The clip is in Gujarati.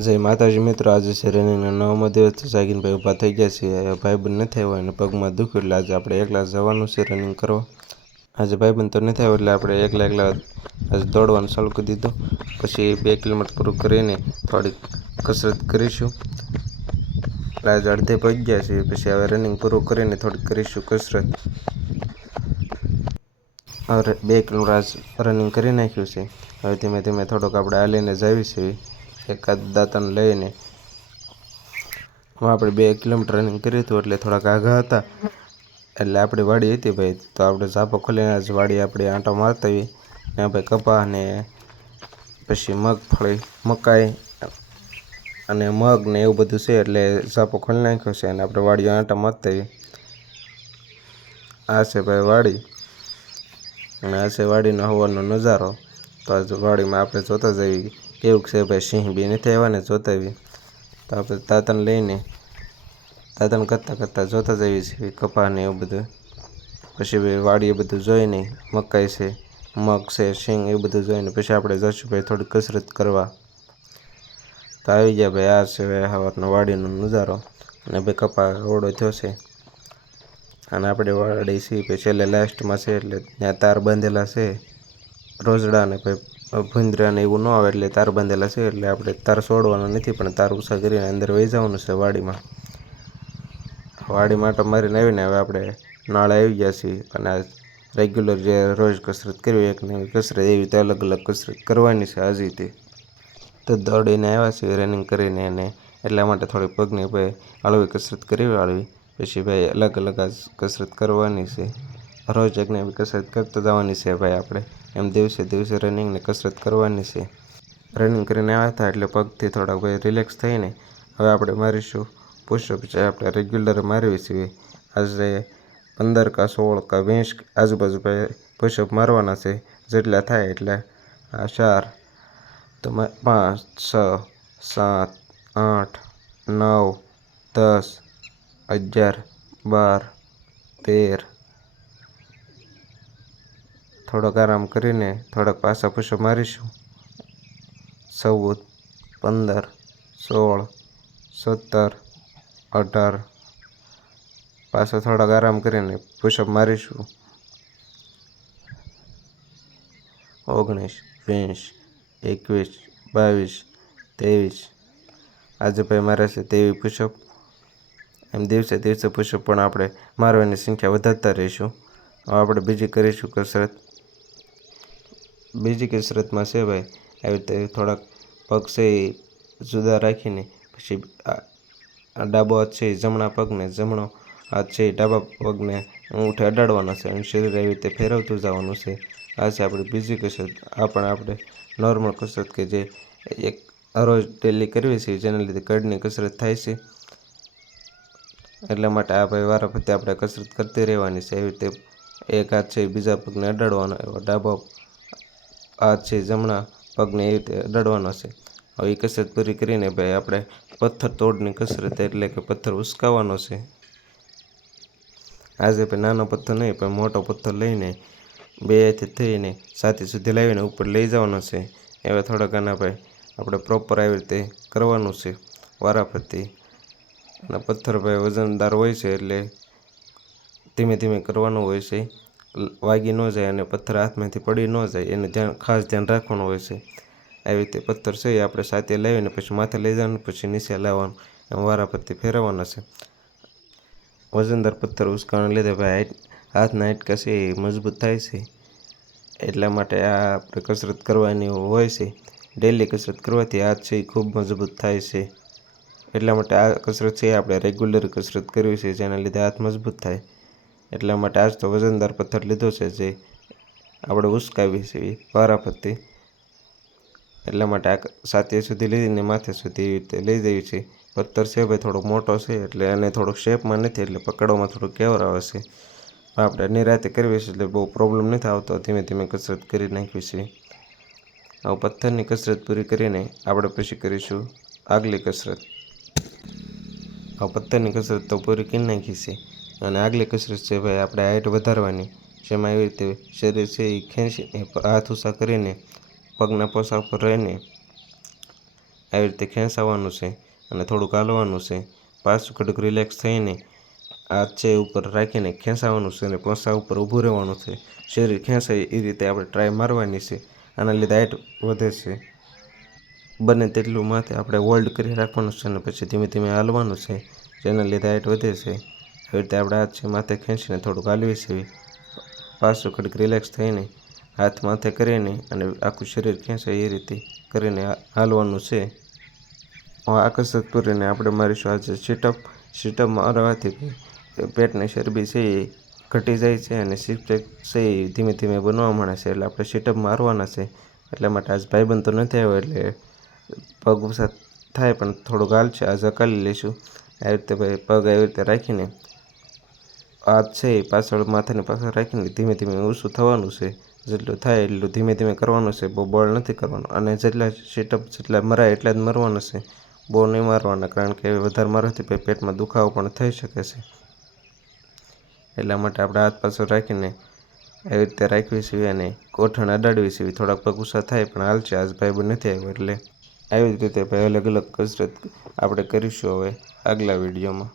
જય માતાજી મિત્રો, આજે છે રનિંગનો નવમો દિવસ. તો જાગીને ભાઈ ઊભા થઈ ગયા છે. ભાઈબંધ નથી આવ્યો અને પગમાં દુખ્યું એટલે આજે આપણે એકલા જવાનું છે રનિંગ કરવા. આજે ભાઈબંધ તો નથી આવ્યો એટલે આપણે એકલા આજે દોડવાનું ચાલુ કરી દીધું. પછી 2 કિલોમીટર પૂરું કરીને થોડીક કસરત કરીશું. એટલે આજે અડધે પહોંચી ગયા છે. પછી હવે રનિંગ પૂરું કરીને થોડીક કરીશું કસરત. હવે 2 કિલોમીટર આજ રનિંગ કરી નાખ્યું છે. હવે ધીમે ધીમે થોડોક આપણે હાલીને જાવી છીએ એકાદ દાંતણ લઈને. આપણે 2 કિલોમીટર રનિંગ કર્યું હતું એટલે થોડાક આઘા હતા એટલે આપણી વાડી હતી ભાઈ. તો આપણે ઝાપો ખોલીને આજ વાડી આપણે આંટો મારતા આવી. ત્યાં ભાઈ કપા ને પછી મગફળી, મકાઈ અને મગ ને એવું બધું છે એટલે ઝાપો ખોલી નાખ્યો છે અને આપણે વાડીઓ આંટા મારતા આવી. આ છે ભાઈ વાડી અને આ છે વાડીનો હવાનો નજારો. તો આજ વાડીમાં આપણે જોતા જઈએ કેવું છે ભાઈ. સિંહ બી નથી આવ્યા ને જોતા આવી. તો આપણે દાંતણ લઈને દાંતણ કરતાં જોતા જઈએ છીએ કપા ને એવું બધું. પછી વાડીએ બધું જોઈને મકાઈ છે, મગ છે, સિંગ એ બધું જોઈને પછી આપણે જઈશું ભાઈ થોડી કસરત કરવા. તો આવી ગયા ભાઈ. આ છે સવારનો વાડીનો નજારો અને ભાઈ કપા ઓળો થયો છે અને આપણે વાડી છીએ ભાઈ છેલ્લે લાસ્ટમાં છે એટલે ત્યાં તાર બાંધેલા છે. રોજડા ને ભાઈ ભૂંદરા ને એવું ન આવે એટલે તાર બાંધેલા છે એટલે આપણે તાર છોડવાનો નથી પણ તાર ઉષા કરીને અંદર વહી જવાનું છે વાડીમાં. વાડીમાં આંટો મારીને આવીને હવે આપણે નાળે આવી ગયા છીએ અને રેગ્યુલર જે રોજ કસરત કરવી એક નવી કસરત એવી રીતે અલગ અલગ કસરત કરવાની છે આજથી. તો દોડીને આવ્યા છીએ રનિંગ કરીને અને એટલા માટે થોડી પગની ભાઈ હળવી કસરત કરવી વાળવી. પછી ભાઈ અલગ અલગ આજ કસરત કરવાની છે. રોજ એક નવી કસરત કરતા જવાની છે ભાઈ આપણે. એમ દિવસે દિવસે રનિંગ ને કસરત કરવાની છે. રનિંગ કરીને આવ્યા હતા એટલે પગથી થોડાક ભાઈ રિલેક્સ થઈને હવે આપણે મારીશું પુશઅપ. જે આપણે રેગ્યુલર મારવી છીએ. આજે 15 કા 16 કા 20 આજુબાજુ ભાઈ પુશઅપ મારવાના છે. જેટલા થાય એટલે 4 તો 5 6 7 8 9 10 11 12 13 થોડોક આરામ કરીને થોડાક પાછા પુશઅપ મારીશું. 14 15 16 17 18 પાછા થોડાક આરામ કરીને પુશઅપ મારીશું. 19 20 21 22 23 આજે ભાઈ મારે છે 23 પુશઅપ. એમ દિવસે દિવસે પુશઅપ પણ આપણે મારવાની સંખ્યા વધારતા રહીશું. હવે આપણે બીજી કરીશું કસરત. બીજી કસરતમાં છે ભાઈ આવી રીતે થોડાક પગ છે એ જુદા રાખીને પછી આ ડાબો હાથ છે એ જમણા પગને, જમણો હાથ છે એ ડાબા પગને અંગૂઠે અડાડવાનો છે અને શરીર એવી રીતે ફેરવતું જવાનું છે. આ છે આપણી બીજી કસરત. આ પણ આપણે નોર્મલ કસરત કે જે એક રોજ ડેલી કરવી છે જેના લીધે કડની કસરત થાય છે. એટલા માટે આ ભાઈ વારાફરતી આપણે કસરત કરતી રહેવાની છે. એવી રીતે એક હાથ છે એ બીજા પગને અડાડવાનો, ડાબો હાથ છે જમણા પગને એવી રીતે અડાડવાનો છે. હવે એ કસરત પૂરી કરીને ભાઈ આપણે પથ્થર તોડની કસરત એટલે કે પથ્થર ઉચકાવવાનો છે. આજે ભાઈ નાનો પથ્થર નહીં પણ મોટો પથ્થર લઈને 2 હાથે થઈને છાતી સુધી લાવીને ઉપર લઈ જવાનો છે. એવા થોડાક આના ભાઈ આપણે પ્રોપર આવી રીતે કરવાનું છે વારાફરતી. અને પથ્થર ભાઈ વજનદાર હોય છે એટલે ધીમે ધીમે કરવાનું હોય છે. વાગી ન જાય અને પથ્થર હાથમાંથી પડી ન જાય એનું ખાસ ધ્યાન રાખવાનું હોય છે. આવી રીતે પથ્થર છે એ આપણે સાથે લાવીને પછી માથે લઈ જવાનું, પછી નીચે લાવવાનું, એમ વારાફરતી ફેરવવાના છે. વજનદાર પથ્થર ઉચકાવાને લીધે ભાઈ હાથના હાડકાં છે એ મજબૂત થાય છે. એટલા માટે આ આપણે કસરત કરવાની હોય છે. ડેલી કસરત કરવાથી હાથ છે એ ખૂબ મજબૂત થાય છે. એટલા માટે આ કસરત છે એ આપણે રેગ્યુલર કસરત કરવી છે જેના લીધે હાથ મજબૂત થાય. એટલા માટે આજ તો વજનદાર પથ્થર લીધો છે જે આપણે ઉચકાવી છે વારાફરતી. એટલા માટે આ છાતી સુધી લઈને માથે સુધી એવી રીતે લઈ જઈએ છીએ. પથ્થર છે ભાઈ થોડોક મોટો છે એટલે એને થોડોક શેપમાં નથી એટલે પકડવામાં થોડુંક કેવર આવે છે. આપણે નિરાતે કરવી છે એટલે બહુ પ્રોબ્લેમ નથી આવતો. ધીમે ધીમે કસરત કરી નાખવી છે. હવે પથ્થરની કસરત પૂરી કરીને આપણે પછી કરીશું આગલી કસરત. હવે પથ્થરની કસરત તો પૂરી કરી નાખી છે અને આગલી કસરત છે ભાઈ આપણે હાઇટ વધારવાની. જેમાં એવી રીતે શરીર છે એ ખેંચીને હાથ ઊંચા કરીને પગના પસા ઉપર રહીને આવી રીતે ખેંચાવવાનું છે અને થોડુંક હાલવાનું છે. પાછું ઘડીક રિલેક્સ થઈને હાથ છે ઉપર રાખીને ખેંચાવવાનું છે અને પોસા ઉપર ઊભું રહેવાનું છે. શરીર ખેંચાય એ રીતે આપણે ટ્રાય મારવાની છે. આના લીધે હાઇટ વધે છે. બને તેટલું માથે આપણે હોલ્ડ કરી રાખવાનું છે અને પછી ધીમે ધીમે હાલવાનું છે, જેના લીધે હાઇટ વધે છે. આવી રીતે આપણે હાથ છે માથે ખેંચીને થોડુંક હાલવી છે. પાછું ઘડીક રિલેક્સ થઈને હાથ માથે કરીને અને આખું શરીર ખેંચાય એ રીતે કરીને હાલવાનું છે. આ કસરત કરીને આપણે મારીશું આજે સીટઅપ મારવાથી પેટની ચરબી છે એ ઘટી જાય છે અને સિક્સપેક છે એ ધીમે ધીમે બનવા માંડે છે. એટલે આપણે સીટઅપ મારવાના છે. એટલા માટે આજ ભાઈબંધ તો નથી આવ્યો એટલે પગ ઓછા થાય પણ થોડુંક હાલ છે આજ હકાલી લઈશું. આવી રીતે ભાઈ પગ આવી રીતે રાખીને હાથ છે એ પાછળ માથાની પાછળ રાખીને ધીમે ધીમે ઊંચું થવાનું છે. જેટલું થાય એટલું ધીમે ધીમે કરવાનું છે, બહુ બળ નથી કરવાનું. અને જેટલા સીટઅપ જેટલા મરાય એટલા જ મારવાના છે, બહુ નહીં મારવાના, કારણ કે વધારે મારવાથી પેટમાં દુખાવો પણ થઈ શકે છે. એટલા માટે આપણે હાથ પાછળ રાખીને આવી રીતે રાખવી છે અને ગોઠણ અડાડવી છે. થોડાક પગ ઊંચા થાય પણ હાલ છે, આજ ભાઈબંધ નથી આવ્યો એટલે આવી જ રીતે ભાઈ અલગ અલગ કસરત આપણે કરીશું હવે આગલા વિડીયોમાં.